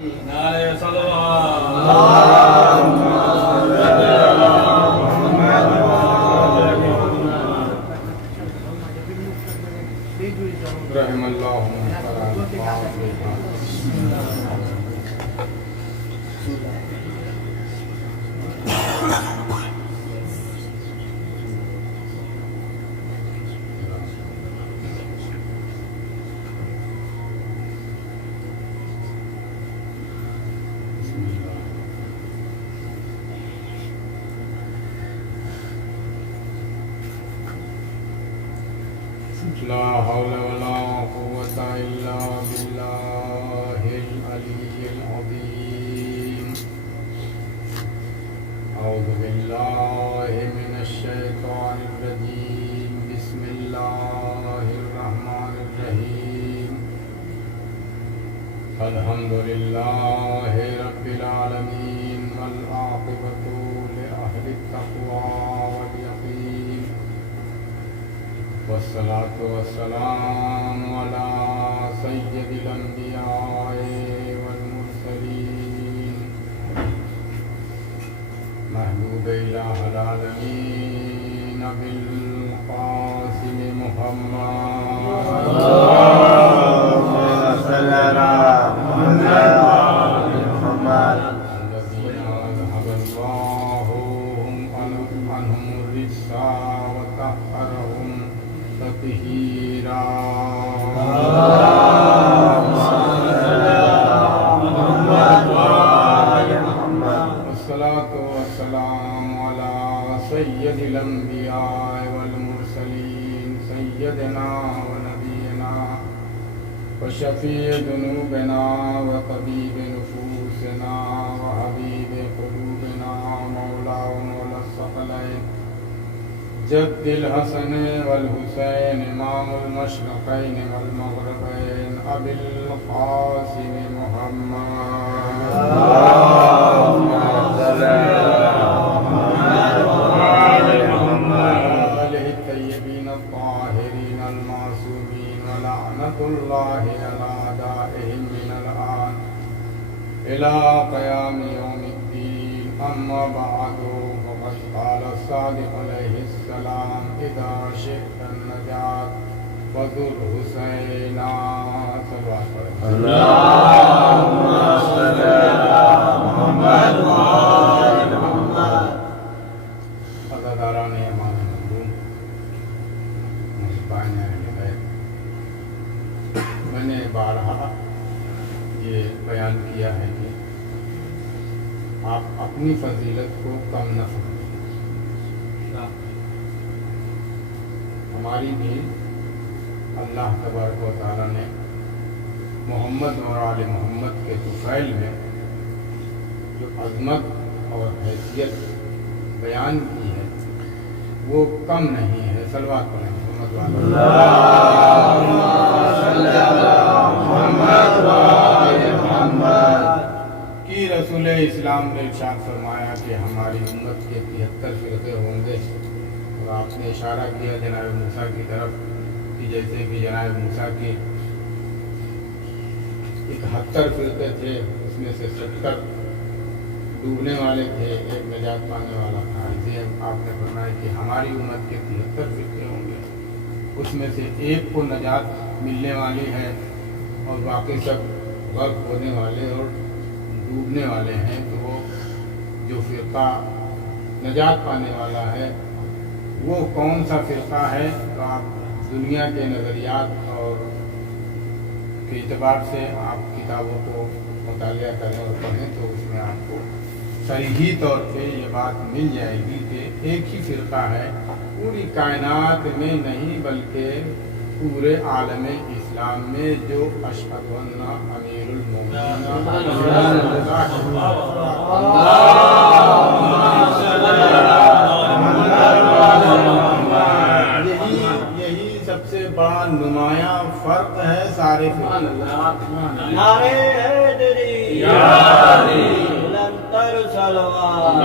نعرہ صلوات رحم اللہ لا حول ولا قوة إلا بالله العلي العظيم أعوذ بالله من الشيطان الرجيم بسم الله الرحمن الرحيم الحمد لله رب العالمين والعاقبة لأهل التقوى واليقين والصلاة والسلام على سيد الأنبياء والمرسلين محبوب إله العالمين بالقاسم محمد اللهم صل على محمد الذين أذهب الله عنهم الرجس وطهرهم تطهيرا اللهم صل على محمد والصلاة والسلام على سيد الأنبياء والمرسلين سيدنا ونبينا وشفيع ذنوبنا وطبيب نفوسنا وحبيب قلوبنا مولى الثقلين جد الحسن والحسين إمام المشرقين والمغربين أبي القاسم محمد اللهم صل على محمد آله الطيبين الطاهرين المعصومين ولعنة الله على أعدائهم من الآن إلى قيام يوم الدين أما بعد فقد قال الصادق عليه السلام إذا شئت النجاة فزر حسينا اللهم صل على محمد وآل محمد عزاداران ایمان مظلوم مصباحِ اہل بیت، میں نے بارہا یہ بیان کیا ہے کہ آپ اپنی فضیلت کو کم نہ سمجھیں، ہماری بھی اللہ تبارک و تعالیٰ نے محمد اور آل محمد کے طفیل میں جو عظمت اور حیثیت بیان کی ہے وہ کم نہیں ہے۔ صلوات پڑھیں محمد والے اللهم صل على محمد وآل محمد کی رسول اسلام نے ارشاد فرمایا کہ ہماری امت کے 73 فرقے ہوں گے، اور آپ نے اشارہ کیا جناب موسیٰ کی طرف کہ جیسے کہ جناب موسیٰ کی 71 فرقے تھے، اس میں سے 70 ڈوبنے والے تھے، ایک نجات پانے والا تھا۔ اسے آپ نے فرمایا کہ ہماری امت کے 73 فرقے ہوں گے، اس میں سے ایک کو نجات ملنے والی ہے اور باقی سب غرق ہونے والے اور ڈوبنے والے ہیں۔ تو وہ جو فرقہ نجات پانے والا ہے وہ کون سا فرقہ ہے؟ تو آپ دنیا کے نظریات اور کے اعتبار سے آپ کتابوں کو مطالعہ کریں اور پڑھیں تو اس میں آپ کو صریحی طور پہ یہ بات مل جائے گی کہ ایک ہی فرقہ ہے، پوری کائنات میں نہیں بلکہ پورے عالم اسلام میں، جو اشہد ان امیر المومنین یہی سب سے بڑا نمایاں فرق ہے سارے فرقوں میں۔ نعرہ حیدری یا علی بلندتر صلوات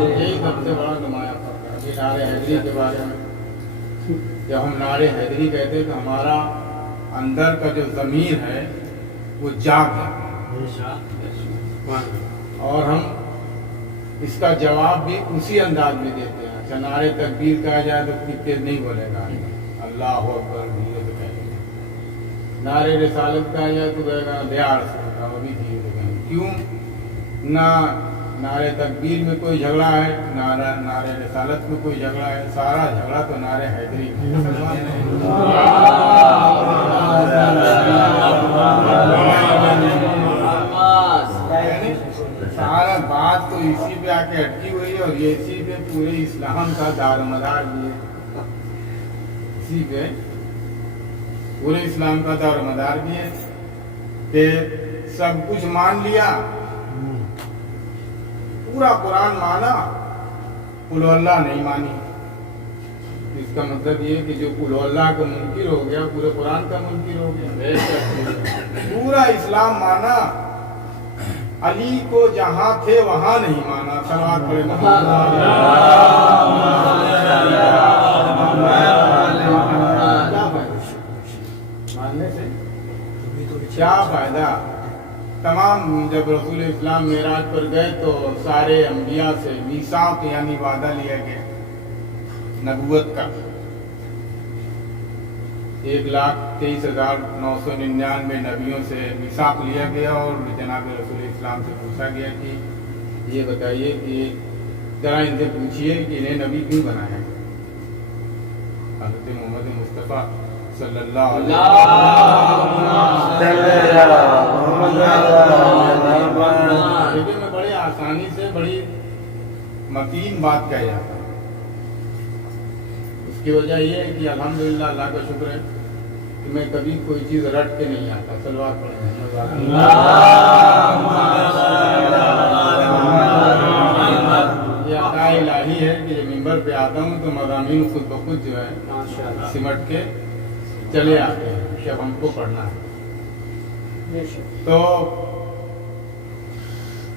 یہی سب سے بڑا نمایاں فرق ہے۔ نعرہ حیدری کے بارے میں جب ہم نعرہ حیدری کہتے تو ہمارا अंदर का जो ज़मीर है वो जाग जाता है और हम इसका जवाब भी उसी अंदाज में देते हैं। अच्छा नारे तकबीर कहा जाए तो इतनी तेज नहीं बोलेगा, अल्लाह अकबर धीरे से कहेंगे। नारे रिसालत कहा जाए तो कहेगा ध्यान से, अभी धीरे से कहेंगे। क्यों? ना नारे तकबीर में कोई झगड़ा है, नारे रिसालत में कोई झगड़ा है, सारा झगड़ा तो नारे हैदरी में। सारा बात तो इसी पे आके अटकी हुई है और ये इसी पे पूरे इस्लाम का दारोमदार भी है। इसी पे पूरे इस्लाम का दारोमदार भी है कि सब कुछ मान लिया, पूरा कुरान माना, कुल अल्लाह नहीं मानी। इसका मतलब ये कि जो कुल अल्लाह का मुनकिर हो गया पूरे कुरान का मुनकिर हो गया। पूरा इस्लाम माना, अली को जहां थे वहां नहीं माना। सलवात पढ़े मानने से क्या फायदा? तमाम जब रसूल इस्लाम मेराज पर गए तो सारे अंबिया से मीसाक यानी वादा लिया गया नबूवत का। 1,23,999 नबियों से मीसाक लिया गया और जनाब रसूल इस्लाम से पूछा गया कि ये बताइए कि जरा इनसे पूछिए कि इन्हें नबी क्यों बनाया। हज़रत मोहम्मद मुस्तफ़ा सल्लल्लाहु अलैहि वसल्लम देखिए मैं बड़े आसानी से बड़ी मतीन बात कह जाता हूँ। उसकी वजह यह है कि अल्हम्दुलिल्लाह अल्लाह का शुक्र है कि मैं कभी कोई चीज़ रट के नहीं आता। सलवार पढ़े ये अता इलाही है कि जब मिंबर पे आता हूँ तो मज़ामीन खुद ब खुद जो है सिमट के चले आते हैं कि अब हमको पढ़ना है। तो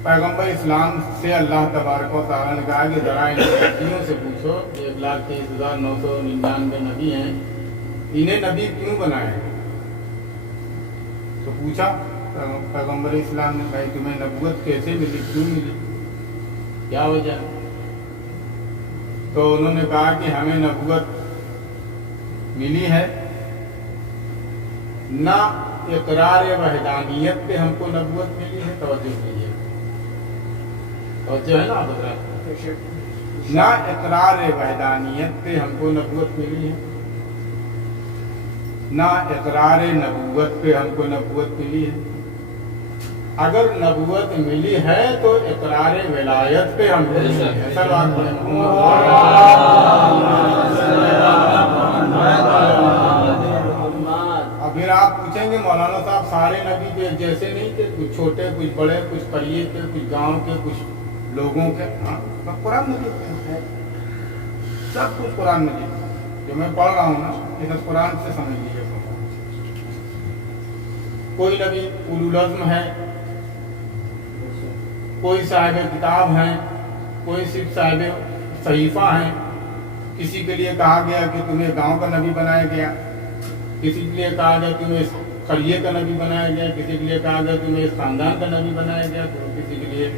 पैगंबर इस्लाम से अल्लाह तबारक व तआला ने कहा कि ज़रा इन नबियों से पूछो, 1,23,999 नबी हैं, इन्हें नबी क्यों बनाया? तो पूछा पैगंबर इस्लाम ने, भाई तुम्हें नबूवत कैसे मिली, क्यों मिली, क्या वजह? तो उन्होंने कहा कि हमें नबूवत मिली है ना इकरार वहदानियत पे हमको नबूवत मिली है। तवज्जो कीजिए, तवज्जो है ना बता, ना इकरार वहदानियत पे हमको नबूवत मिली है, ना इकरार नबूवत पे हमको नबूवत मिली है। अगर नबूवत मिली है तो इकरार विलायत पे हमको मिली है। फिर आप पूछेंगे मौलाना साहब सारे नबी तो एक जैसे नहीं थे, कुछ छोटे कुछ बड़े, कुछ करिए के, कुछ गांव के, कुछ लोगों के। हाँ कुरान मजीद है, सब कुछ कुरान मजीद जो मैं पढ़ रहा हूँ ना ये सब कुरान से समझ लीजिए। कोई नबी उलुल अज़्म है, कोई साहिब किताब हैं, कोई सिर्फ साहिब सहीफा हैं। किसी के लिए कहा गया कि तुम्हें गांव का नबी बनाया गया, किसी के लिए कहा गया तुम्हें इस करिए का नबी बनाया गया, किसी के लिए कहा गया तुम्हें इस खानदान का नबी बनाया गया, तो किसी के लिए।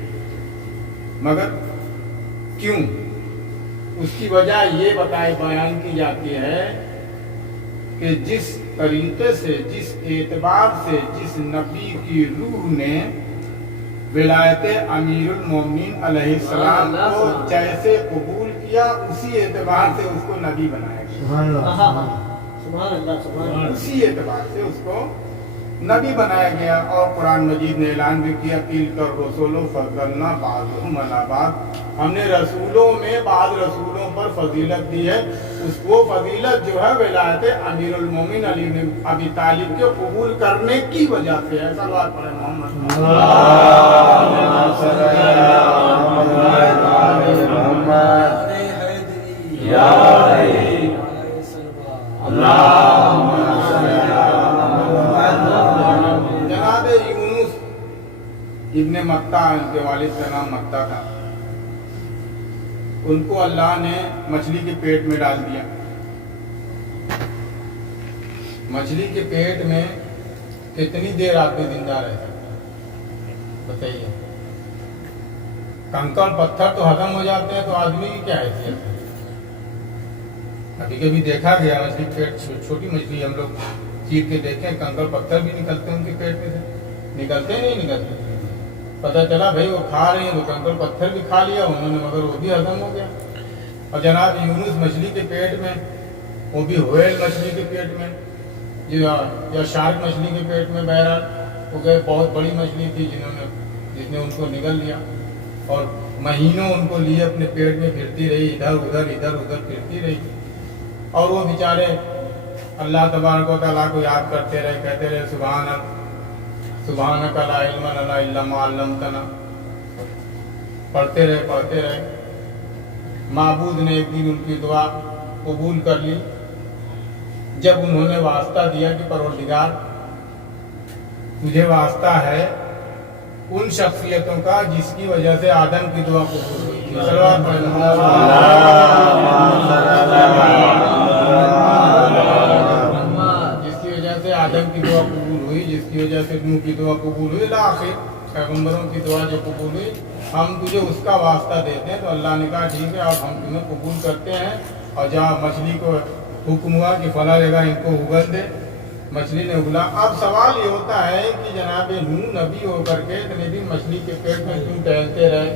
मगर क्यों? उसकी वजह ये बयान की जाती है कि जिस तरीके से, जिस एतबार से, जिस नबी की रूह ने विलायत अमीरुल मोमिनीन अलैहिस्सलाम को जैसे कबूल किया उसी एतबार से उसको नबी बनाया गया। उसी एतबार से उसको नबी बनाया गया। और कुरान मजीद ने ऐलान भी किया तिल कर रसूलों फज़लना बाज़ुहुम अला बाज़, हमने रसूलों में बाद रसूलों पर फजीलत दी है। उसको फजीलत जो है विलायत अमीरुल मोमिनीन अली ने अबी तालिब के कबूल करने की वजह से है। सल्लल्लाहु अलैहि मोहम्मद जनाब यूनुस इब्ने मत्ता, उनके वालिद का नाम मत्ता था, उनको अल्लाह ने मछली के पेट में डाल दिया। मछली के पेट में कितनी देर आदमी जिंदा रह सकता है बताइए। कंकड़ पत्थर तो हजम हो जाते हैं तो आदमी की क्या हैसियत है। कभी कभी देखा गया मछली पेट छोटी मछली हम लोग चीर के देखें, कंकड़ पत्थर भी निकलते हैं उनके पेट में से, निकलते नहीं निकलते। पता चला भाई वो खा रही है तो कंकड़ पत्थर भी खा लिया उन्होंने, मगर वो भी हजम हो गया। और जनाब यूनुस मछली के पेट में, वो भी व्हेल मछली के पेट में, या शार्क मछली के पेट में, बहरहाल वो गए, बहुत बड़ी मछली थी जिसने उनको निगल लिया और महीनों उनको लिए अपने पेट में फिरती रही, इधर उधर फिरती रही। और वो बेचारे अल्लाह तबारक व तआला को याद करते रहे, कहते रहे सुबहानक ला इल्म लना इल्ला मा अल्लमतना, पढ़ते रहे। माबूद ने एक दिन उनकी दुआ कबूल कर ली जब उन्होंने वास्ता दिया कि परवरदिगार तुझे वास्ता है उन शख्सियतों का जिसकी वजह से आदम की दुआ कबूल हुई थी। जिसकी वजह से आदम की दुआ कबूल हुई, जिसकी वजह से नूह की दुआ कबूल हुई, आखिर पैगंबरों की दुआ जो कबूल हुई, हम तुझे उसका वास्ता देते हैं। तो अल्लाह ने कहा ठीक है, अब हम तुम्हें कबूल करते हैं। और जहाँ मछली को हुक्म हुआ कि फला जगह इनको उगल दे, मछली ने उगला। अब सवाल ये होता है कि जनाब नूह नबी होकर के इतने दिन मछली के पेट में क्यों टहलते रहे,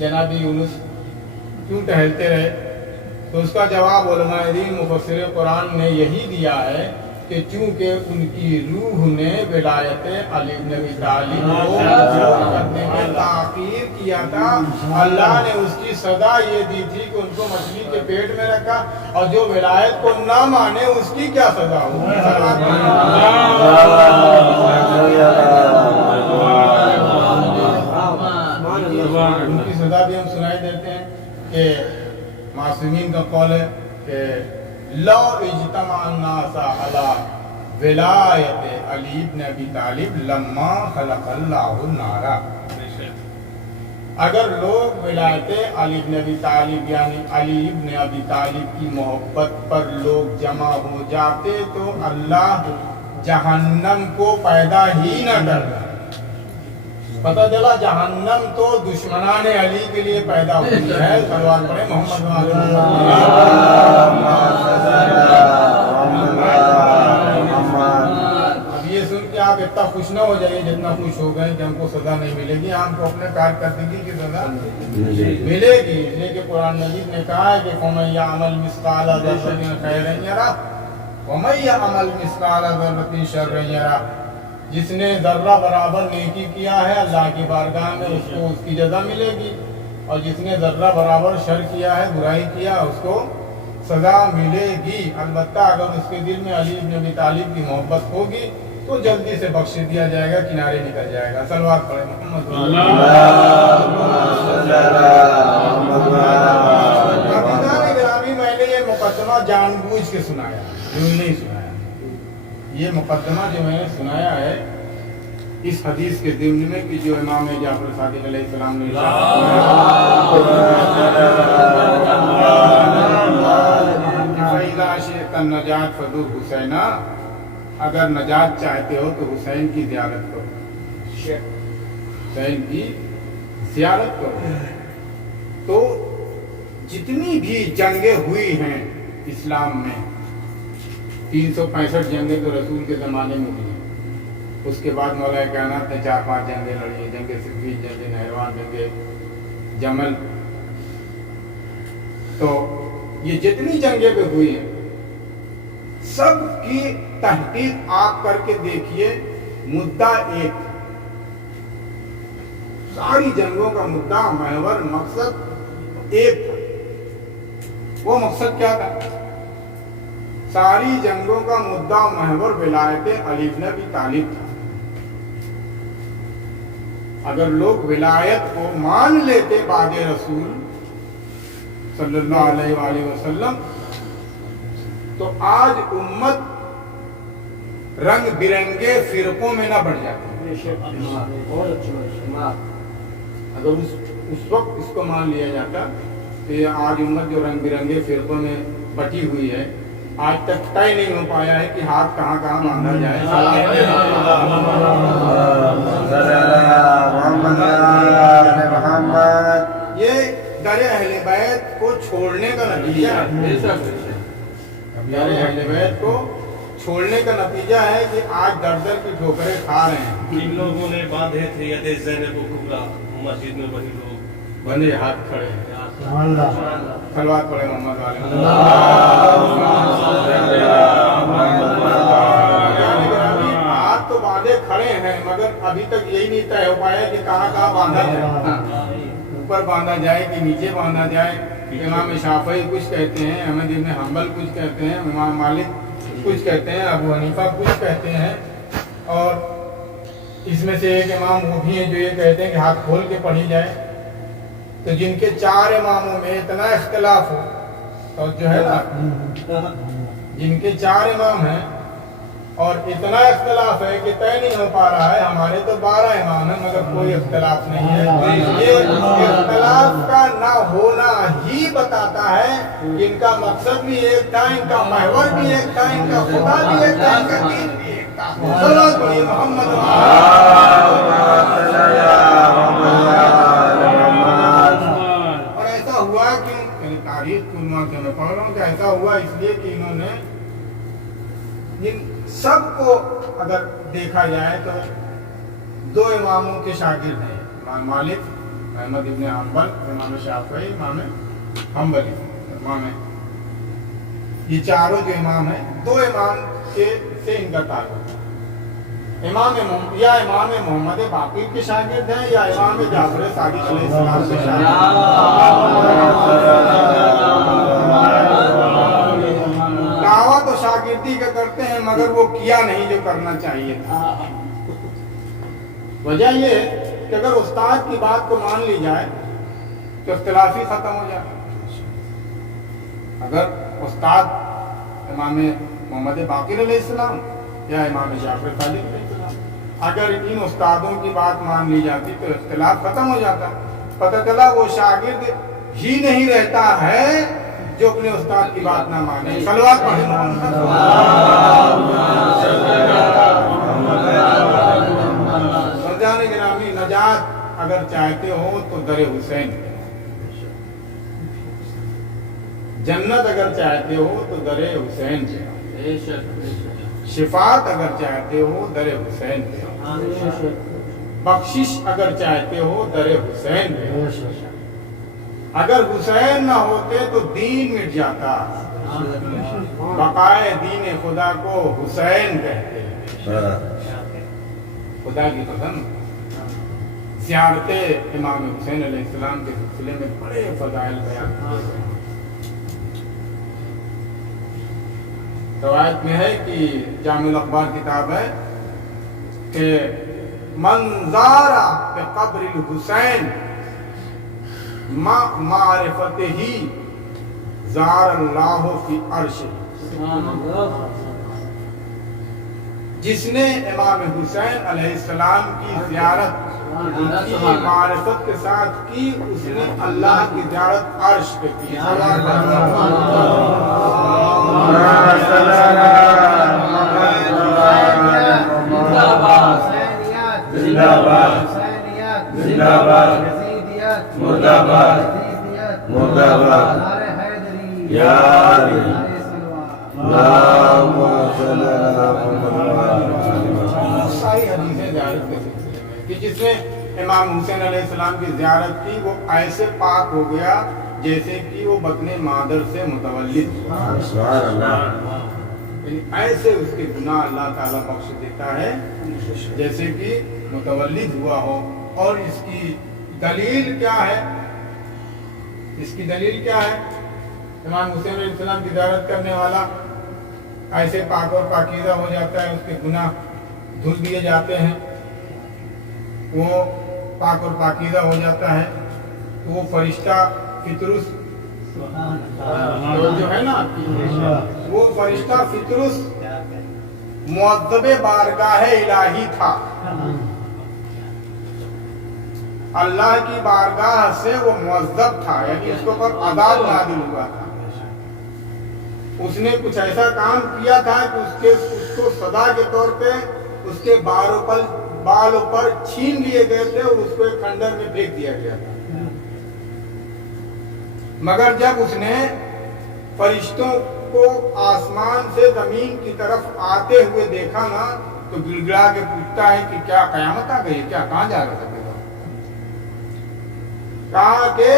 जनाब यूनुस क्यों टहलते रहे? तो उसका जवाब उलमाए-ए-दीन मुफस्सिर कुरान ने यही दिया है कि चूँकि उनकी रूह ने विलायत अली इब्न अबी तालिब को करने में ताक़ीर किया था। अल्लाह ने उसकी सज़ा ये दी थी कि उनको मछली के पेट में रखा, और जो विलायत को ना माने उसकी क्या सज़ा होगी? उनकी सज़ा भी हम सुनाई देते हैं कि मासूमीन का कौल है कि लो इज्तमा अन्नासा अला विलायत अली इब्न अबी तालिब लम्मा खलक़ल्लाहु नारा। अगर लोग विलायत अली इब्न अबी तालिब यानी अली इब्न अबी तालिब की मोहब्बत पर लोग जमा हो जाते तो अल्लाह जहन्नम को पैदा ही न करता। पता चला जहन्नम तो दुश्मनाने अली के लिए पैदा हुई है। सलवात पढ़े मोहम्मद। अब ये सुन के आप इतना खुश ना हो जाइए जितना खुश हो गए कि हमको सजा नहीं मिलेगी। हमको अपने कारकर्दगी की सजा मिलेगी, इसलिए कि कुरान मजीद ने कहा है कि फ़मन यअमल मिस्क़ाल ज़र्रतिन खैरन यरा वमन यअमल मिस्क़ाल ज़र्रतिन शर्रन यरा। जिसने जर्रा बराबर नेकी किया है अल्लाह की बारगाह में उसको उसकी जजा मिलेगी, और जिसने जर्रा बराबर शर किया है, बुराई किया, उसको सजा मिलेगी। अलबत्ता अगर उसके दिल में अली इब्न अबी तालिब की मोहब्बत होगी तो जल्दी से बख्श दिया जाएगा, किनारे निकल जाएगा। सलवात पढ़े मोहम्मद। मैंने ये मुकदमा जानबूझ के सुनाया, यूं नहीं सुनाया। ये मुकदमा जो मैंने सुनाया है इस हदीस के ज़िम्न में कि जो इमाम जाफर सादिक अलैहिस्सलाम ने नजात फदुर हुसैना, अगर नजात चाहते हो तो हुसैन की ज़ियारत करो, हुसैन की ज़ियारत करो। तो जितनी भी जंगें हुई हैं इस्लाम में, 365 जंगें तो रसूल के ज़माने में हुई। उसके बाद मौलाए कायनात ने 4-5 जंगें लड़ी, जंगे सिफ़ीन, जंगे नहरवान, जंगे जमल। तो ये जितनी जंगें भी हुई हैं सब की तहकीक आप करके देखिए, मुद्दा एक, सारी जंगों का मुद्दा, महवर, मकसद एक था। वो मकसद क्या था? सारी जंगों का मुद्दा महवर विलायत अली इब्न अबी तालिब था। अगर लोग विलायत को मान लेते बाद रसूल सल्लल्लाहु अलैहि वसल्लम तो आज उम्मत रंग बिरंगे फिरकों में ना बढ़ जाती। अगर उस वक्त इसको मान लिया जाता तो ये आज उम्मत जो रंग बिरंगे फिरकों में बटी हुई है, आज तक तय नहीं हो पाया है कि हाथ कहाँ कहाँ बांधा जाए। ये दर अहले बैत को छोड़ने का नतीजा है। दर अहले बैत को छोड़ने का नतीजा है कि आज दर दर की ठोकरें खा रहे हैं। जिन लोगों ने बांधे थे यदि ज़ैनब को कुबरा मस्जिद में वही लोग बंदे हाथ खड़े हैं। सलवात पढ़े मोहम्मद वाले। हाथ तो बांधे खड़े हैं मगर अभी तक यही नहीं तय हो पाया कि कहाँ कहाँ बांधा जाए, ऊपर बांधा जाए कि नीचे बांधा जाए। इमाम शाफई कुछ कहते हैं, अहमद इब्न हंबल कुछ कहते हैं, इमाम मालिक कुछ कहते हैं, अबू हनीफा कुछ कहते हैं, और इसमें से एक इमाम वो भी हैं जो ये कहते हैं कि हाथ खोल के पढ़ी जाए। तो जिनके 4 इमामों में इतना इख्तिलाफ हो तो जो है ना, जिनके 4 इमाम हैं और इतना इख्तिलाफ है कि तय नहीं हो पा रहा है। हमारे तो 12 इमाम हैं मगर कोई इख्तिलाफ नहीं है। ये इख्तिलाफ का ना होना ही बताता है कि इनका मकसद भी एक था, इनका महवर भी एक था, इनका खुदा भी एक था, इनका दीन भी एक था। सल्लल्लाहु अलैहि मोहम्मद। और ऐसा हुआ कि तारीख के मैं पढ़ रहा हूँ कि ऐसा हुआ इसलिए कि इन्होंने इन सबको अगर देखा जाए तो 2 इमामों के शागिर्द हैं, इमाम मालिक, अहमद इब्न हंबल, इमाम शाफई, इमाम हंबली, इमाम ये चारों जो इमाम हैं 2 इमाम के से इनका ताल्लुक है। इमाम मोहम्मद बाक़िर के शागिर्द हैं या इमाम जाफर सादिक अलैहिस्सलाम के शागिर्द। दावा तो शागिर्दी का करते हैं मगर वो किया नहीं जो करना चाहिए था। वजह ये कि अगर उस्ताद की बात को मान ली जाए तो इख्तिलाफ ही खत्म हो जाए। अगर उस्ताद इमाम मोहम्मद बाक़िर अलैहिस्सलाम या इमाम जाफर सादिक अलैहिस्सलाम, अगर इन उस्तादों की बात मान ली जाती तो इख्तिलाफ खत्म हो जाता। पता चला वो शागिर्द ही नहीं रहता है जो अपने उस्ताद की बात ना माने। सलवात पढ़े सरजाने गिरामी, नजात अगर चाहते हो तो दरे हुसैन, जन्नत अगर चाहते हो तो दरे हुसैन पे, शिफात अगर चाहते हो दरे हुसैन पे, बख्शिश अगर चाहते हो दरे हुसैन पे। अगर हुसैन ना होते तो दीन मिट जाता। बकाए दीन खुदा को हुसैन कहते हैं। खुदा की कसम, ज़ियारते इमाम हुसैन अलैहिस्सलाम के सिलसिले में बड़े फज़ाइल बयान किए गए। रवायत में है कि जामिल अखबार किताब है कि मंज़ारा पे क़ब्र हुसैन मारिफत ही ज़ार अल्लाह फी अर्श। जिसने इमाम हुसैन अलैहिस्सलाम की ज़ियारत उनकी मारिफत के साथ की, उसने अल्लाह की ज़ियारत अर्श पे की। सारी हदीसें ज़ियारत के सिलसिले में कि जिसने इमाम हुसैन अलैहिस्सलाम की ज़ियारत की वो ऐसे पाक हो गया जैसे कि वो बतने मादर से मुतवल्लिद हुआ। ऐसे उसके गुनाह अल्लाह ताला बख्श देता है जैसे कि मुतवल्लिद हुआ हो। और इसकी दलील क्या है? इसकी दलील क्या है? इमाम हुसैन अलैहिस्सलाम की ज़ियारत करने वाला ऐसे पाक और पाकीज़ा हो जाता है, उसके गुनाह धुल दिए जाते हैं, वो पाक और पाकीज़ा हो जाता है, तो वो फरिश्ता फितरुस जो है ना, वो फरिश्ता फितरुस मुअद्दबे बारगाह इलाही था। अल्लाह की बारगाह से वो मुअज़्ज़ब था, यानी उसके ऊपर अज़ाब नाज़िल हुआ था। उसने कुछ ऐसा काम किया था कि उसको सदा के तौर पे उसके बालों पर छीन लिए गए थे और उसको एक खंडर में फेंक दिया गया था। मगर जब उसने फरिश्तों को आसमान से जमीन की तरफ आते हुए देखा ना, तो गिड़गिड़ा के पूछता है कि क्या कयामत आ गई, क्या कहाँ जा रहे थे? कहा कि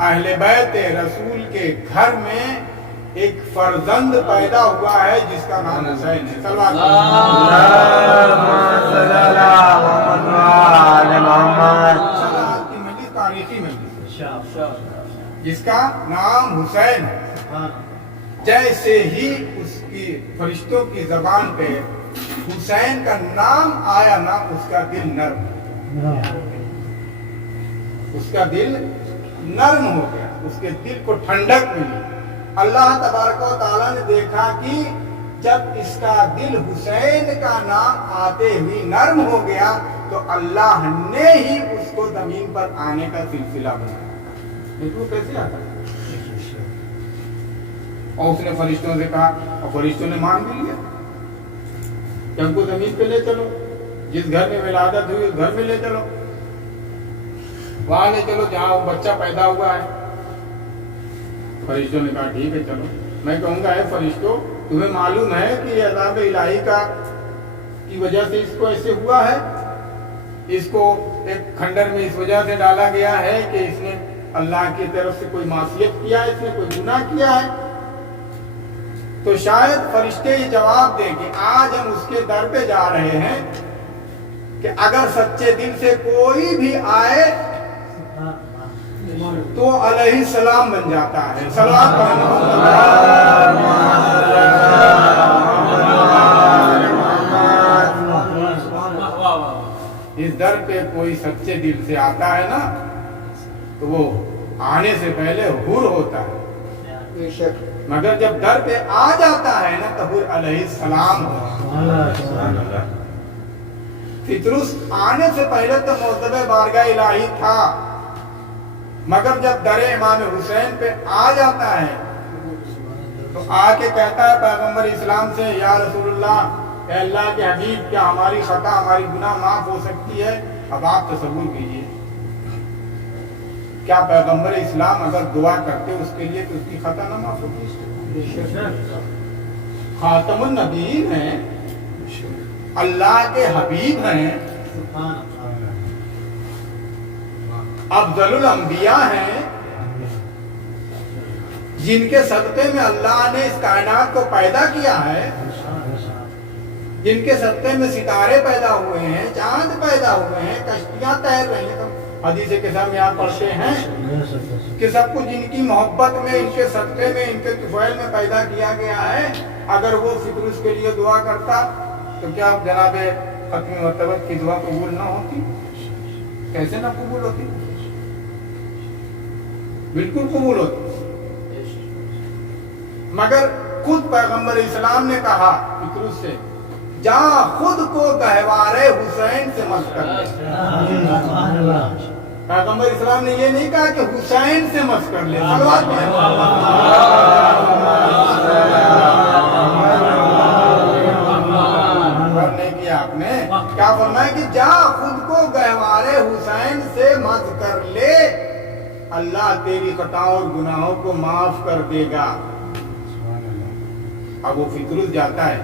अहले बैत रसूल के घर में एक फर्जंद पैदा हुआ है जिसका नाम हुसैन है। की मजलिस तारीखी मजलिस जिसका नाम हुसैन है। जैसे ही उसकी फरिश्तों की जबान पे हुसैन का नाम आया ना, उसका दिल नर्म हो गया, उसके दिल को ठंडक मिली। अल्लाह तबारक व तआला ने देखा कि जब इसका दिल हुसैन का नाम आते ही नर्म हो गया, तो अल्लाह ने ही उसको जमीन पर आने का सिलसिला बनाया। देखो कैसे आता है। और उसने फरिश्तों से कहा, और फरिश्तों ने मान भी लिया कि हमको जमीन पे ले चलो, जिस घर में विलादत हुई उस घर में ले चलो, वहां ले चलो जहां वो बच्चा पैदा हुआ है। फरिश्तों ने कहा ठीक है चलो। मैं कहूंगा है फरिश्तों, तुम्हें मालूम है कि ये अज़ाब इलाही की वजह से इसको ऐसे हुआ है? इसको एक खंडर में इस वजह से डाला गया है कि इसने अल्लाह की तरफ से कोई मासियत किया है, इसने कोई गुनाह किया है। तो शायद फरिश्ते ये जवाब दें कि आज हम उसके दर पे जा रहे हैं कि अगर सच्चे दिल से कोई भी आए तो अलैहि सलाम बन जाता है। सलाम इस दर पे कोई सच्चे दिल से आता है ना, तो वो आने से पहले हुर होता है, मगर जब दर पे आ जाता है ना, तो हुर अलैहि सलाम होता है। फितरुस आने से पहले तो मौज़ब बारगाह इलाही था, मगर जब दर इमाम हुसैन पे आ जाता है तो आके कहता है पैगंबर इस्लाम से, या रसूलुल्लाह, अल्लाह के हबीब, क्या हमारी खता, हमारी गुनाह माफ हो सकती है? अब आप तसव्वुर कीजिए, क्या पैगंबर इस्लाम अगर दुआ करते उसके लिए तो उसकी खता ना माफ होती? खातमुन नबीय्यीन हैं, अल्लाह के हबीब हैं, अफजलुल अंबिया हैं, जिनके सदक़े में अल्लाह ने इस कायनात को पैदा किया है, जिनके सदक़े में सितारे पैदा हुए हैं, चांद पैदा हुए हैं, कश्तियां तैर रही हैं। तो हदीस के साथ यहाँ पढ़ते हैं कि सब कुछ इनकी मोहब्बत में, इनके सदक़े में, इनके तुफैल में पैदा किया गया है। अगर वो फितरुस के लिए दुआ करता तो क्या जनाबे खत्म मरतबत की दुआ कबूल ना होती? कैसे ना कबूल होती? बिल्कुल कबूल होती। मगर खुद पैगंबर इस्लाम ने कहा फितरुस से, जा खुद को गहवारे हुसैन से मत कर ले। पैगंबर इस्लाम ने ये नहीं कहा कि हुसैन से मत कर ले। आपने क्या फरमाया कि जा खुद को गहवारे हुसैन से मत कर ले, अल्लाह तेरी खताओं और गुनाहों को माफ कर देगा। अब वो फितरुस जाता है,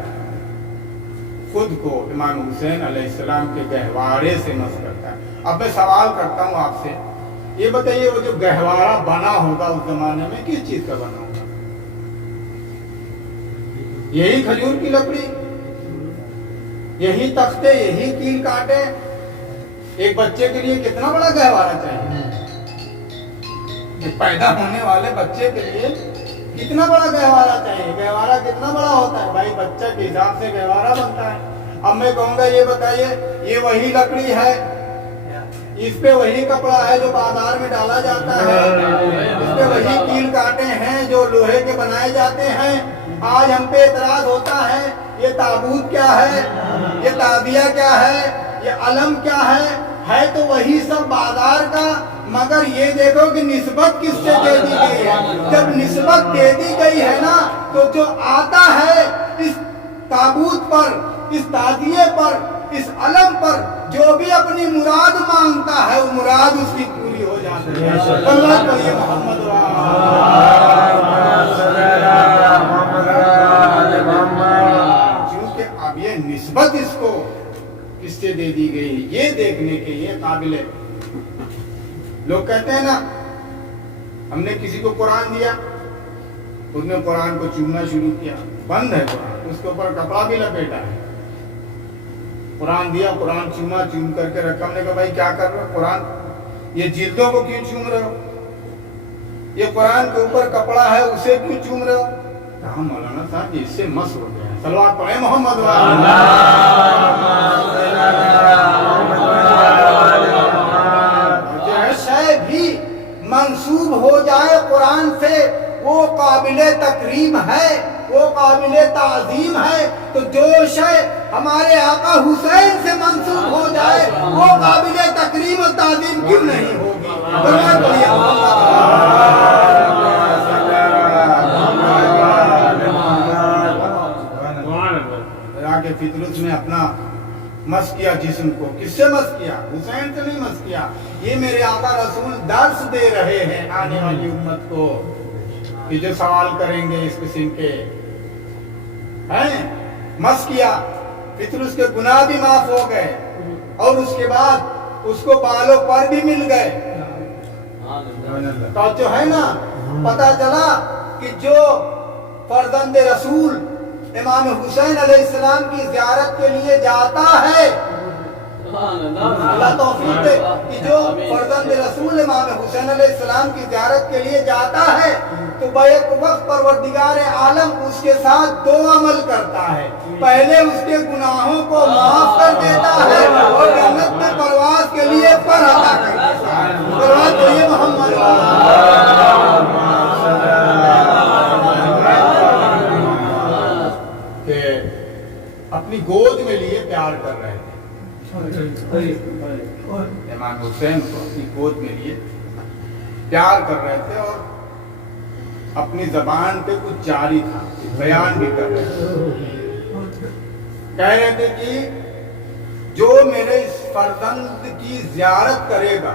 खुद को इमाम हुसैन अलैहिस्सलाम के गहवारे से मस करता है। अब मैं सवाल करता हूँ आपसे, ये बताइए वो जो गहवारा बना होगा उस जमाने में किस चीज का बना होगा? यही खजूर की लकड़ी, यही तख्ते, यही कील कांटे। एक बच्चे के लिए कितना बड़ा गहवारा चाहिए? पैदा होने वाले बच्चे के लिए कितना बड़ा गहवारा चाहिए? गहवारा कितना बड़ा होता है भाई? बच्चा के हिसाब से गहवारा बनता है। अब मैं कहूंगा ये बताइए, ये वही लकड़ी है, इस पे वही कपड़ा है जो बाजार में डाला जाता है, इस पे वही कील कांटे हैं जो लोहे के बनाए जाते हैं। आज हम पे एतराज होता है, ये ताबूत क्या है, ये तादिया क्या है, ये अलम क्या है तो वही सब बाजार का, मगर ये देखो कि निस्बत किससे दे दी गई है। जब निस्बत दे दी गई है ना, तो जो आता है इस ताबूत पर, इस ताजिए पर, इस अलम पर, जो भी अपनी मुराद मांगता है वो मुराद उसकी पूरी हो जाती है। अल्लाह को ये मोहम्मद क्योंकि अब ये निस्बत इसको किससे दे दी गई है, ये देखने के ये काबिल है। लोग कहते हैं ना, हमने किसी को कुरान दिया, उसने कुरान को चूमना शुरू किया, बंद है कुरान, उसके ऊपर कपड़ा भी लपेटा है। कुरान दिया, कुरान चूमा, चूम करके रखा। हमने कहा भाई क्या कर रहे हो, कुरान ये जिल्दों को क्यों चूम रहे हो, ये कुरान के ऊपर कपड़ा है उसे क्यों चूम रहे हो। कहा मौलाना साहब इससे मस हो गया। सलवात पढ़े मोहम्मद मंसूब हो जाए कुरान से वो काबिले तकरीम है, वो काबिले ताज़ीम है। तो जो शय हमारे आका हुसैन से मंसूब हो जाए वो काबिले तकरीम और ताज़ीम क्यों नहीं होगी। के फितरुस ने अपना मस किया जिस्म को, किससे मस किया, हुसैन से नहीं मस किया। ये मेरे आका रसूल दर्स दे रहे हैं आने वाली उम्मत को कि जो सवाल करेंगे इस किस्म के हैं। मस किया, फितरुस के गुनाह भी माफ हो गए और उसके बाद उसको बालों पर भी मिल गए। तो जो है ना, पता चला कि जो फर्जंद रसूल इमाम हुसैन अलैहिस्सलाम की ज़ियारत के लिए जाता है, अल्लाह तौफीक दे कि जो फर्जंद रसूल इमाम हुसैन अलैहिस्सलाम की ज़ियारत के लिए जाता है तो बैक वक्त परवरदिगार आलम उसके साथ दो अमल करता है। पहले उसके गुनाहों को माफ कर देता है और जन्नत में परवाज के लिए पर अता कर देता है। परवाज तो ये मोहम्मद अपनी गोद में लिए प्यार कर रहे थे। इमाम हुसैन को अपनी गोद में लिए प्यार कर रहे थे और अपनी जबान पे कुछ जारी था, बयान भी कर रहे थे। कह रहे थे कि जो मेरे इस फर्जंद की ज़ियारत करेगा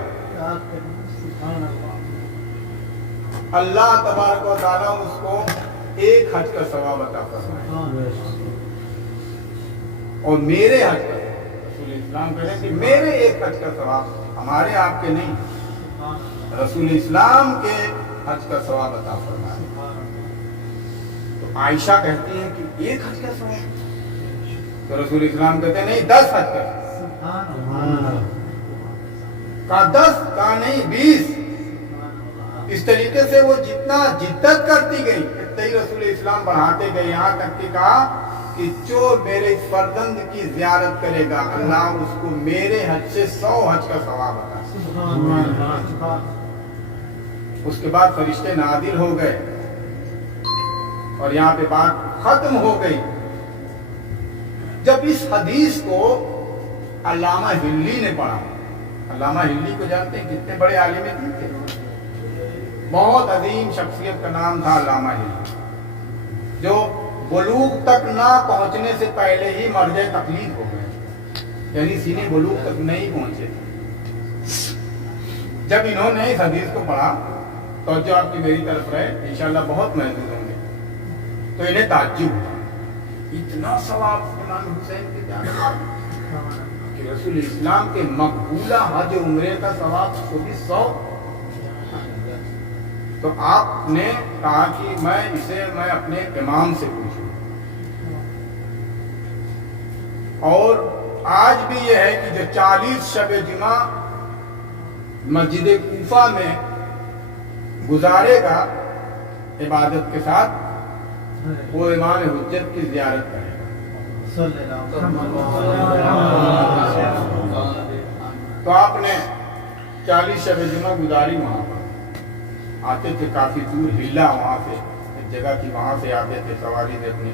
अल्लाह तबारक व तआला उसको एक हज का सवाब अता फरमाए। और मेरे हज का, रसूल इस्लाम कह रहे हैं कि मेरे एक हज का सवाब, हमारे आपके नहीं, रसूल इस्लाम के हज का सवाब अता फरमाए। तो आयशा कहती है कि एक हज का सवाब, तो रसूल इस्लाम कहते हैं नहीं 10 हज का 10 का नहीं 20। इस तरीके से वो जितना जिद्दत करती गई इतना ही रसूल इस्लाम बढ़ाते गए, यहाँ तक कि कहा कि जो मेरे इस फर्जंद की ज़ियारत करेगा अल्लाह उसको मेरे हज से 100 हज का सवाब अता। उसके बाद फरिश्ते नादिल हो गए और यहाँ पे बात खत्म हो गई। जब इस हदीस को अल्लामा हिल्ली ने पढ़ा, अल्लामा हिल्ली को जानते हैं, कितने बड़े आलिम दीन थे, बहुत अजीम शख्सियत का नाम था अल्लामा हिल्ली, जो बुलूग तक ना पहुंचने से पहले ही मर्जे तकलीद हो गए, यानी सीने बुलूग तक नहीं पहुंचे। जब इन्होंने इस हदीस को पढ़ा तो जो आपकी मेरी तरफ रहे इंशाल्लाह बहुत महसूस होंगे, तो इन्हें ताज्जुब हुआ, इतना सवाब इमाम हुसैन के जाने कि रसूल इस्लाम के मकबूला हज उम्रे का सवाब को भी 100। तो आपने कहा कि मैं अपने इमाम से पूछूं। और आज भी यह है कि जो 40 शब जुमा मस्जिद कूफा में गुजारेगा इबादत के साथ, वो इमाम हुज्जत की ज़ियारत करेगा। तो आपने 40 शब जुमा गुजारी वहाँ पर, आते थे काफ़ी दूर, हिल्ला वहाँ से एक जगह थी, वहाँ से आते थे सवारी देखने।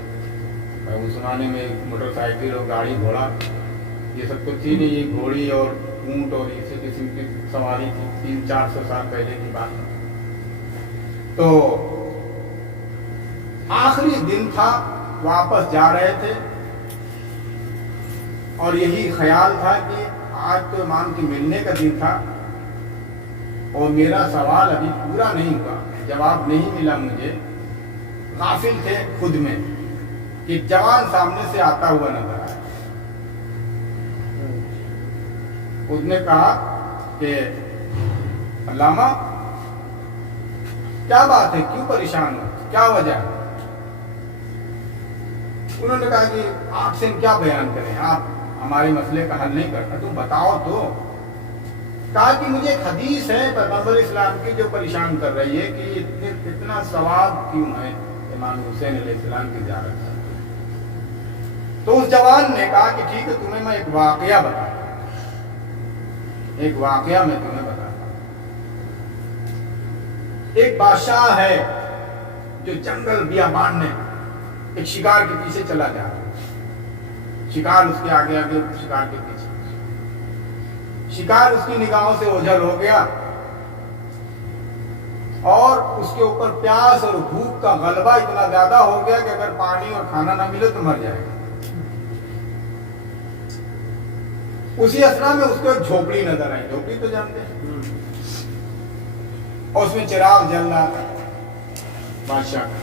उस ज़माने में मोटरसाइकिल और गाड़ी घोड़ा ये सब तो थी नहीं, ये घोड़ी और ऊंट और इसी किस्म की सवारी थी, 300-400 साल पहले की बात है। तो आखिरी दिन था, वापस जा रहे थे और यही ख्याल था कि आज तो इमाम के मिलने का दिन था और मेरा सवाल अभी पूरा नहीं हुआ, जवाब नहीं मिला मुझे। गाफिल थे खुद में कि जवान सामने से आता हुआ नजर आया। उसने कहा कि अल्लामा क्या बात है, क्यों परेशान हो, क्या वजह है? उन्होंने कहा कि आपसे हम क्या बयान करें, आप हमारे मसले का हल नहीं करता, तुम बताओ तो। कहा कि मुझे एक हदीस है पैगंबर इस्लाम की जो परेशान कर रही है कि इतना सवाब क्यों है इमाम हुसैन अलैहिस्सलाम की ज़ियारत का। तो उस जवान ने कहा कि ठीक है, तुम्हें मैं एक वाकया बताता हूं, एक वाकया मैं तुम्हें बताता हूं। एक बादशाह है जो जंगल बियाबान में एक शिकार के पीछे चला जा रहा है, शिकार उसके आगे आगे, शिकार के पीछे। शिकार उसकी निगाहों से ओझल हो गया और उसके ऊपर प्यास और भूख का गलबा इतना ज्यादा हो गया कि अगर पानी और खाना ना मिले तो मर जाएगा। उसी असना में उसको एक झोपड़ी नजर आई, झोपड़ी तो जानते हैं, और उसमें चिराग जल रहा था बादशाह का।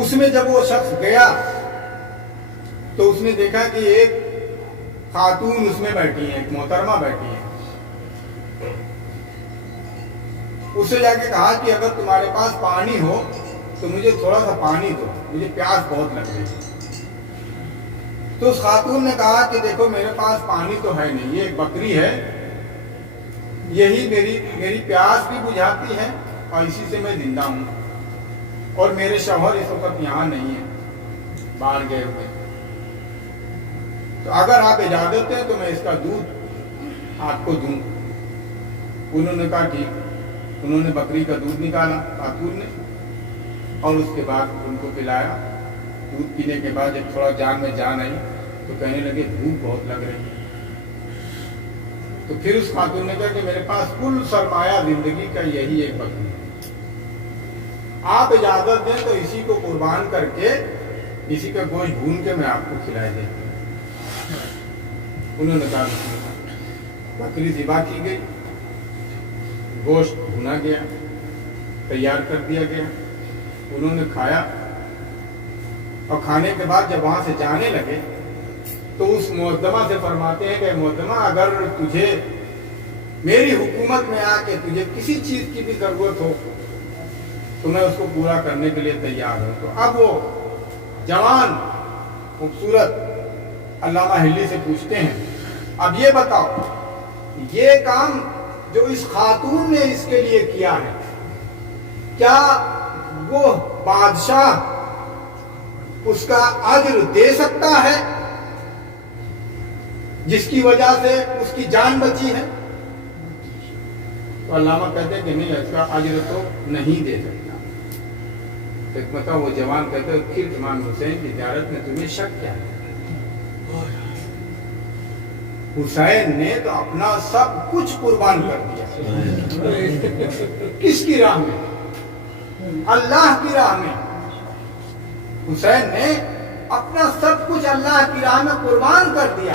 उसमें जब वो शख्स गया तो उसने देखा कि एक खातून उसमें बैठी है, एक मोहतरमा बैठी है। उससे जाके कहा कि अगर तुम्हारे पास पानी हो तो मुझे थोड़ा सा पानी दो, मुझे प्यास बहुत लग रही है। तो उस खातून ने कहा कि देखो मेरे पास पानी तो है नहीं, ये एक बकरी है, यही मेरी प्यास भी बुझाती है और इसी से मैं जिंदा हूं, और मेरे शौहर इस वक्त यहाँ नहीं है, बाहर गए हुए। तो अगर आप इजाजत दें तो मैं इसका दूध आपको दूं। उन्होंने कहा ठीक। उन्होंने बकरी का दूध निकाला खातून ने और उसके बाद उनको पिलाया। दूध पीने के बाद जब थोड़ा जान में जान आई तो कहने लगे भूख बहुत लग रही है। तो फिर उस खातून ने कहा कि मेरे पास कुल सरमाया जिंदगी का यही एक बकरी है, आप इजाजत दें तो इसी को कुर्बान करके इसी का गोश्त भून के मैं आपको खिला देती हूँ। उन्होंने कहा बकरी ज़िबा की गई, गोश्त भुना गया, तैयार कर दिया गया। उन्होंने खाया और खाने के बाद जब वहां से जाने लगे तो उस मुअज्जमा से फरमाते हैं कि मुअज्जमा अगर तुझे मेरी हुकूमत में आके तुझे किसी चीज की भी जरूरत हो तो मैं उसको पूरा करने के लिए तैयार हूं। तो अब वो जवान खूबसूरत अल्लामा हिल्ली से पूछते हैं, अब ये बताओ ये काम जो इस खातून ने इसके लिए किया है, क्या वो बादशाह उसका अज्र दे सकता है जिसकी वजह से उसकी जान बची है? तो अल्लामा कहते हैं कि नहीं, इसका अज्र तो नहीं दे सकता। तो एक मतलब वो जवान कहते हैं फिर इमाम हुसैन की ज़ियारत में तुम्हें शक क्या है? हुसैन ने तो अपना सब कुछ कुर्बान कर दिया। किसकी राह में? अल्लाह की राह में। हुसैन ने अपना सब कुछ अल्लाह की राह में कुर्बान कर दिया।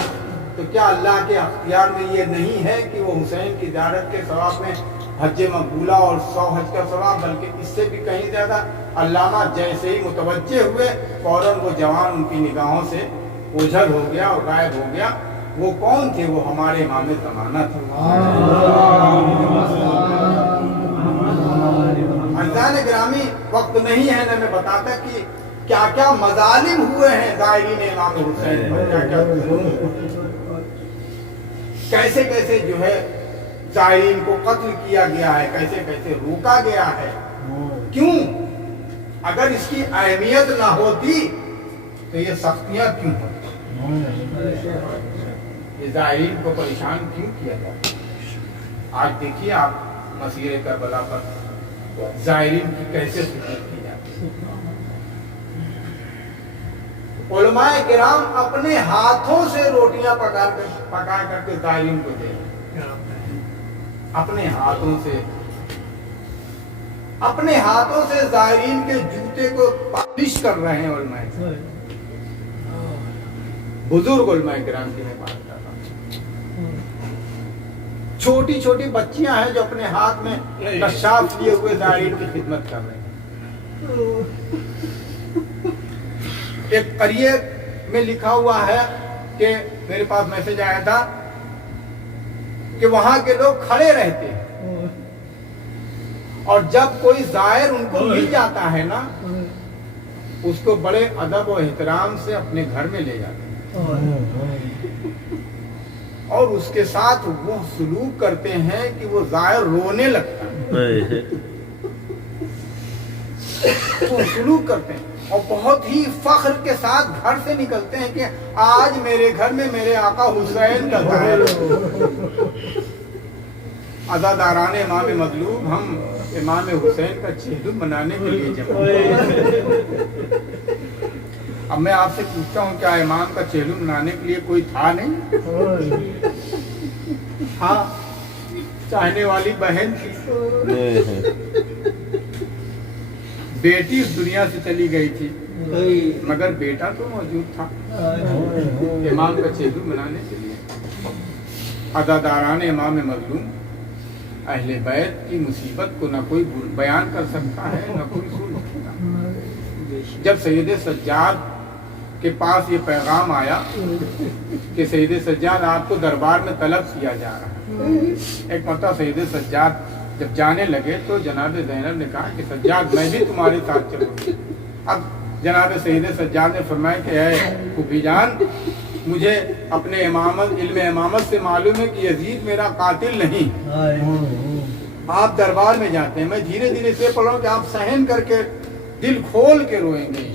तो क्या अल्लाह के अख्तियार में ये नहीं है कि वो हुसैन की ज़ियारत के सवाब में हज मकबूला और 100 हज का सवाब, बल्कि इससे भी कहीं ज्यादा? अल्लामा जैसे ही मुतवज्जे हुए फौरन वो जवान उनकी निगाहों से ओझल हो गया और गायब हो गया। वो कौन थे? वो हमारे इमाम ज़माना थे। अज़ान ग्रामी वक्त नहीं है ना मैं बताता कि क्या क्या मजालिम हुए हैं ज़ाहिरीन इमाम हुसैन पर, क्या क्या कैसे कैसे जो है ज़ाहिरीन को कत्ल किया गया है, कैसे कैसे रोका गया है। क्यों? अगर इसकी अहमियत ना होती तो ये सख्तियां क्यों होती? ये ज़ाहिरीन को परेशान क्यों किया जाता? आज देखिए आप मसीह करबला पर ज़ाहिरीन की कैसे खिदमत की जाती है। उलमाए किराम अपने हाथों से रोटियां पका करके ज़ायरीन को दे, अपने हाथों से ज़ायरीन के जूते को पालिश कर रहे हैं उलमाए, बुजुर्ग उलमाए किराम की मैं बात कर रहा हूं। छोटी छोटी बच्चियां हैं जो अपने हाथ में कशाफ लिए हुए ज़ायरीन की खिदमत कर रहे हैं। एक करिए में लिखा हुआ है कि मेरे पास मैसेज आया था कि वहां के लोग खड़े रहते हैं और जब कोई जायर उनको मिल जाता है ना, उसको बड़े अदब और एहतराम से अपने घर में ले जाते हैं और उसके साथ वो सलूक करते हैं कि वो जायर रोने लगता है, वो सलूक करते हैं और बहुत ही फख्र के साथ घर से निकलते हैं कि आज मेरे घर में मेरे आका हुसैन का जायर। अज़ादारान इमाम मज़लूम हम इमाम हुसैन का चेहरा बनाने के लिए जमा। अब मैं आपसे पूछता हूँ, क्या इमाम का चेहरा बनाने के लिए कोई था नहीं? हाँ, चाहने वाली बहन थी, बेटी इस दुनिया से चली गई थी मगर बेटा तो मौजूद था इमाम का चेहरा बनाने के लिए। अज़ादारान इमाम मज़लूम अहले बैत की मुसीबत को न कोई बयान कर सकता है न कोई सुन सकता। जब सैयद सज्जाद के पास ये पैगाम आया कि सैयद सज्जाद आपको दरबार में तलब किया जा रहा है, एक मरतबा सैयद सज्जाद जब जाने लगे तो जनाब ज़ैनब ने कहा कि सज्जाद मैं भी तुम्हारे साथ चलूंगी। अब जनाब सैयद सज्जाद ने फरमाया कि है फूफी जान, मुझे अपने इल्म इमामत से मालूम है कि यजीद मेरा कातिल नहीं, आप दरबार में जाते हैं, मैं धीरे धीरे से पढ़ रहा हूँ कि आप सहन करके दिल खोल के रोएंगे।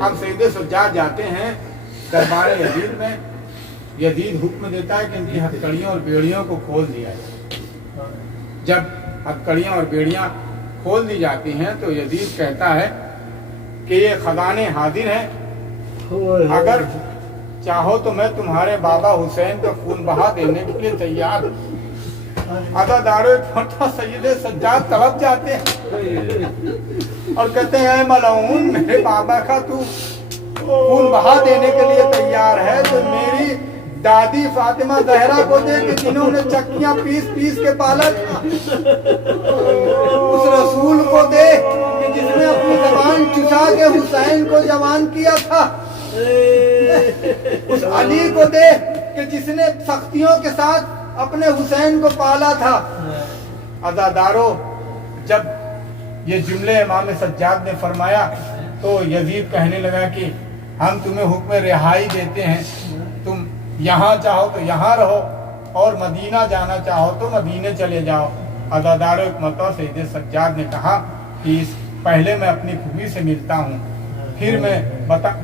अब सैयद सज्जाद जाते हैं दरबार यजीद में, यजीद हुक्म देता है कि इनकी हथकड़ियों और बेड़ियों को खोल दिया जाए। जब हथकड़ियाँ और बेड़ियाँ खोल दी जाती हैं तो यजीद कहता है कि ये खजाने हाजिर हैं, अगर चाहो तो मैं तुम्हारे बाबा हुसैन का खून बहा देने के लिए तैयार हूँ। अज़ादारों सैयद सज्जाद तड़प जाते हैं और कहते हैं मलऊन, मेरे बाबा का तू खून बहा देने के लिए तैयार है तो मेरी दादी फातिमा जहरा को दे कि जिन्होंने चक्कियां पीस पीस के पाला था, उस रसूल को दे कि जिसने अपनी जबान चुसा के हुसैन को जवान किया था, उस अली को दे कि जिसने सख्तियों के साथ अपने हुसैन को पाला था। अज़ादारों, जब ये जुमले इमाम सज्जाद ने फरमाया तो यजीद कहने लगा कि हम तुम्हें हुक्म रिहाई देते हैं, तुम यहाँ चाहो तो यहाँ रहो और मदीना जाना चाहो तो मदीने चले जाओ। अज़ादारों, एक मरतबा सैयद सज्जाद ने कहा कि पहले मैं अपनी फूफी से मिलता हूँ, फिर मैं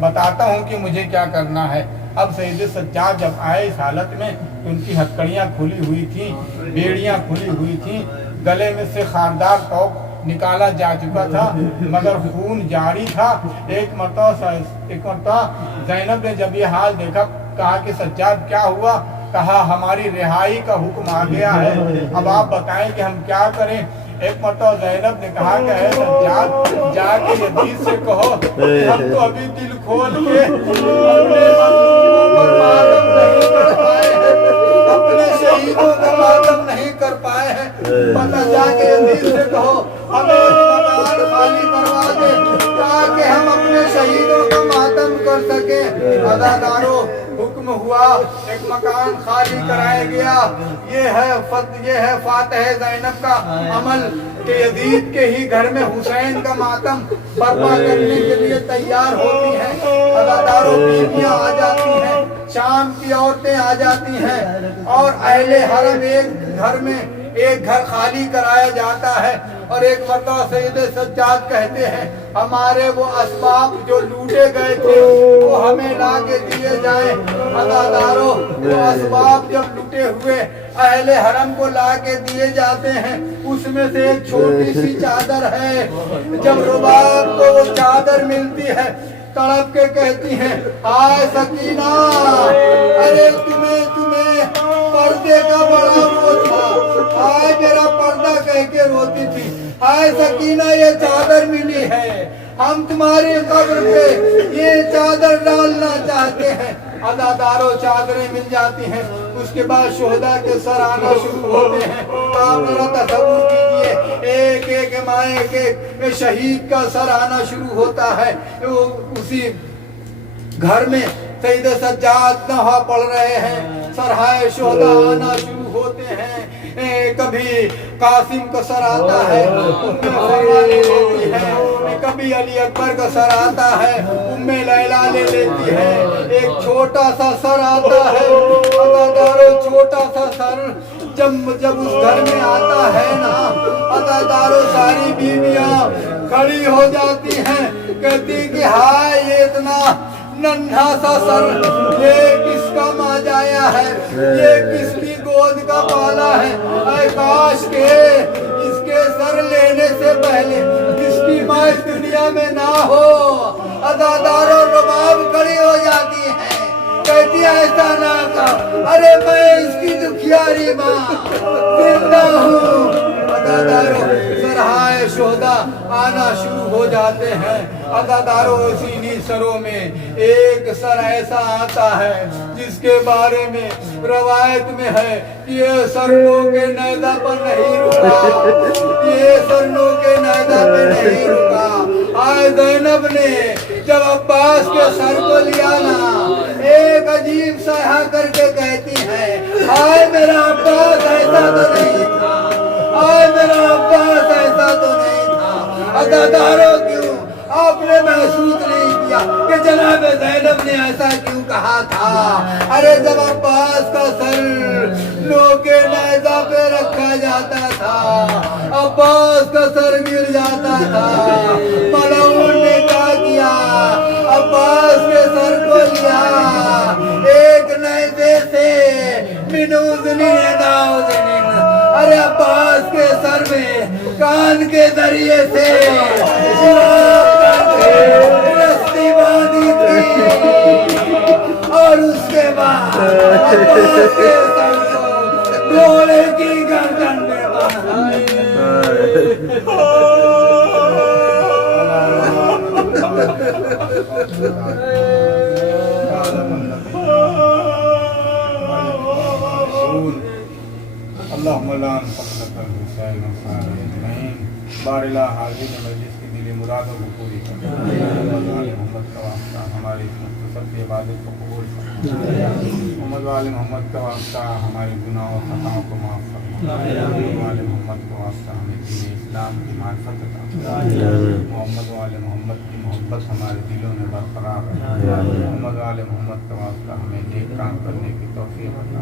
बताता हूँ कि मुझे क्या करना है। अब सैयद सज्जाद जब आए इस हालत में, उनकी हथकड़ियाँ खुली हुई थी, बेड़ियाँ खुली हुई थी, गले में से खारदार तोप निकाला जा चुका था मगर खून जारी था। एक मरतबा ज़ैनब ने जब ये हाल देखा, कहा कि सज्जाद क्या हुआ? कहा हमारी रिहाई का हुक्म आ गया है, अब आप बताएं कि हम क्या करें। एक मरतबा ज़ैनब ने कहा कि है सज्जाद, जाके यजीद से कहो हम तो अभी दिल खोल के अपने शहीदों का मातम नहीं कर पाए हैं, पता जाके यजीद से कहो हमें मकान खाली करवा दे ताकि हम अपने शहीदों का मातम कर सके। अज़ादारों, हुक्म हुआ, एक मकान खाली कराया गया। ये है फातिह ज़ैनब का अमल कि यजीद के ही घर में हुसैन का मातम बर्पा करने के लिए तैयार होती हैं। अज़ादारों, बीवियां आ जाती हैं, शाम की औरतें आ जाती हैं और अहले हरम एक घर खाली कराया जाता है। और एक मरतबा सैयद सज्जाद कहते हैं हमारे वो असबाब जो लूटे गए थे वो हमें ला के दिए जाए। अज़ादारों, वो असबाब जब लूटे हुए अहले हरम को ला के दिए जाते हैं, उसमें से एक छोटी सी चादर है। जब रुबाब को वो चादर मिलती है तड़प के कहती हैं, हाय सकीना, अरे तुम्हें पर्दे का बड़ा वो था, हाय मेरा पर्दा कह के रोती थी, हाय सकीना ये चादर मिली है, हम तुम्हारी कब्र पे ये चादर डालना चाहते हैं। अदादारों चादरें मिल जाती हैं। उसके बाद शोहदा के सर आना शुरू होते हैं। आप जरा तसव्वुर कीजिए, एक एक माए के शहीद का सर आना शुरू होता है। उसी घर में सईद सज्जाद नहा पढ़ रहे हैं, सरहाए शोहदा आना शुरू होते हैं। कभी कासिम का सर आता है, उम्मे फरमा ले लेती है, कभी अली अकबर का सर आता है, उम्मे लैला ले लेती है। एक छोटा सा सर आता है, अदादारों छोटा सा सर जब उस घर में आता है ना, अदादारों सारी बीवियां खड़ी हो जाती हैं, कहती कि हाय ये इतना नन्हा सा सर, ये किसका माजाया है, ये किसकी गोद का बाला है। ऐ काश के इसके सर लेने से पहले इसकी माँ इस दुनिया में ना हो। अदादारों रुबाब खड़ी हो जाती है, कहती है ऐसा ना कर, अरे मैं इसकी दुखियारी माँ जिंदा हूँ। अदादारों सरहाए शोहदा आना शुरू हो जाते हैं। अदादारों इन्हीं सरों में एक सर ऐसा आता है जिसके बारे में रवायत में है कि ये सरनों के नैदा पर नहीं रुका, ये सरनों के नैदा पे नहीं रुका। आए ज़ैनब ने जब अब्बास के सर को लिया ना, एक अजीब सा करके कहती है, हाय मेरा अब्बास ऐसा तो नहीं था, हाय मेरा अब्बास ऐसा तो नहीं था। अदादारों क्यों आपने महसूस नहीं किया कि जनाब ज़ैनब ने ऐसा क्यों कहा था? अरे जब अब्बास का सर लोके नेज़ा पे रखा जाता था, अब्बास का सर गिर जाता था, मलऊन ने क्या किया, अब्बास के सर को लिया, एक नेज़े से मिनूज़नी नाउज़नीन, अरे अब्बास के सर में कान के जरिए से रस्सी बांधी थी और उसके बाद अब्बास के सर को घोड़े की गर्दन में बारिला हाजिर मजलिस की दिली मुरादों को पूरी कर, मोहम्मद का वास्ता हमारी सबकी इबादत को कबूल कर, मोहम्मद वाले मोहम्मद का वास्ता हमारे गुनाहों खताओं को माफ़ कर, मोहम्मद वाले मोहम्मद का वास्ता हमें दीन इस्लाम की मार्फत अता, मोहम्मद वाले मोहम्मद की मोहब्बत हमारे दिलों में बरकरार है, मोहम्मद वाले मोहम्मद का वास्ता हमें नेक काम करने की तौफीक अता।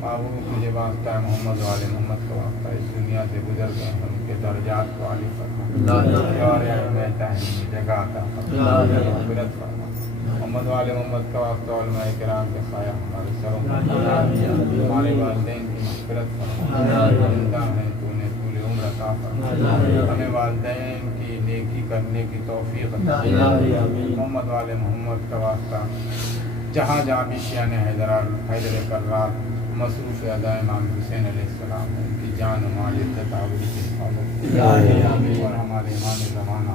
बाबू तुझे वास्ता है मोहम्मद वाले मोहम्मद का वास्ता इस दुनिया से गुजर गए हैं, उनके दर्जात को आली फरमा, और जगह अता फरमा, मोहम्मद वाले मोहम्मद का वास्ता उलमाए किराम के साया हमारे सरों पर, हमारे वालिदैन की मग़फ़िरत फरमा, जिंदा हैं तूने तूले उम्र अता फरमा, हमें वालिदैन की नेकी करने की तौफीक अता फरमा। मोहम्मद वाले मोहम्मद का वास्ता जहाँ जहाँ भी शियान हैदर कर्रार मसरूफ़ अदा इमाम हुसैन अलैहिस्सलाम उनकी जान और माल इज़्ज़त आबरू की हिफाज़त और हमारे इमाम ज़माना